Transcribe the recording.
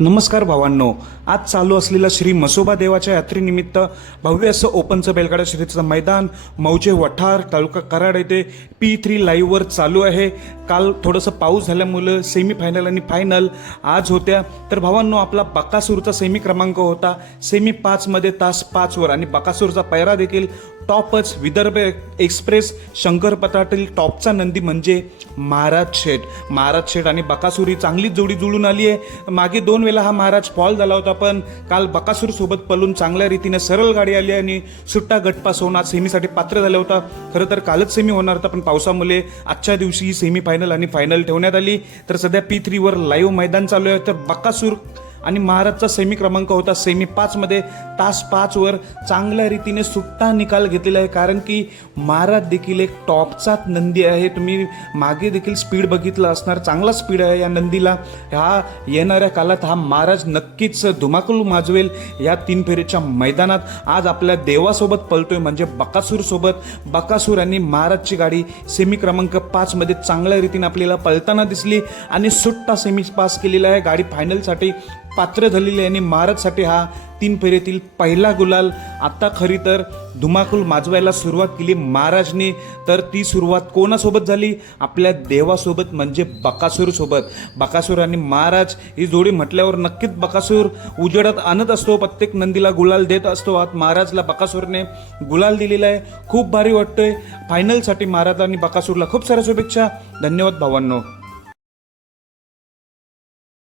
नमस्कार भावांनो. आज चालू असलेल्या श्री मसोबा देवाच्या यात्रेनिमित्त भव्य असं ओपनचं बैलगाडा श्रीचं मैदान मौजे वठार तालुका कराड येथे पी थ्री लाईव्हवर चालू आहे. काल थोडंसं पाऊस झाल्यामुळं सेमीफायनल आणि फायनल आज होत्या. तर भावांनो आपला बकासूरचा सेमी क्रमांक होता. सेमी पाचमध्ये तास पाचवर आणि बकासूरचा पैरा देखील टॉपच. विदर्भ एक्सप्रेस शंकर पत्रातील टॉपचा नंदी म्हणजे महाराज शेठ. महाराज शेठ आणि बकासूर ही चांगलीच जोडी जुळून आली आहे. मागे दोन वेळा हा महाराज फॉल झाला होता पण काल बकासूरसोबत पलून चांगल्या रीतीने सरळ गाडी आली आणि सुट्टा गटपासून आज सेमीसाठी पात्र झाला होता. खरं तर कालच सेमी होणार होता पण पावसामुळे आजच्या दिवशी ही सेमी फायनल आणि फायनल ठेवण्यात आली. तर सध्या पी थ्रीवर लाईव्ह मैदान चालू आहे. तर बकासूर आणि महाराजचा सेमी क्रमांक होता सेमी पाचमध्ये तास पाचवर चांगल्या रीतीने सुट्टा निकाल घेतलेला आहे. कारण की महाराज देखील एक टॉपचाच नंदी आहे. तुम्ही मागे देखील स्पीड बघितलं असणार. चांगला स्पीड आहे या नंदीला. ह्या येणाऱ्या काळात हा महाराज नक्कीच धुमाकूल माजवेल या तीन फेरीच्या मैदानात. आज आपल्या देवासोबत पळतोय म्हणजे बकासूरसोबत बकासूर आणि महाराजची गाडी सेमी क्रमांक पाचमध्ये चांगल्या रीतीने आपल्याला पळताना दिसली. आणि सुट्टा सेमी पास केलेला आहे. गाडी फायनलसाठी पात्र झालेली आहे आणि महाराजसाठी हा तीन फेरीतील पहिला गुलाल. आत्ता खरी तर धुमाकूल माजवायला सुरुवात केली महाराजने. तर ती सुरुवात कोणासोबत झाली? आपल्या देवासोबत म्हणजे बकासूरसोबत. बकासूर आणि महाराज ही जोडी म्हटल्यावर नक्कीच बकासूर उजेडात आणत असतो. प्रत्येक नंदीला गुलाल देत असतो. आत महाराजला बकासूरने गुलाल दिलेला आहे. खूप भारी वाटतंय. फायनलसाठी महाराज आणि बकासूरला खूप साऱ्या शुभेच्छा. धन्यवाद भावांनो.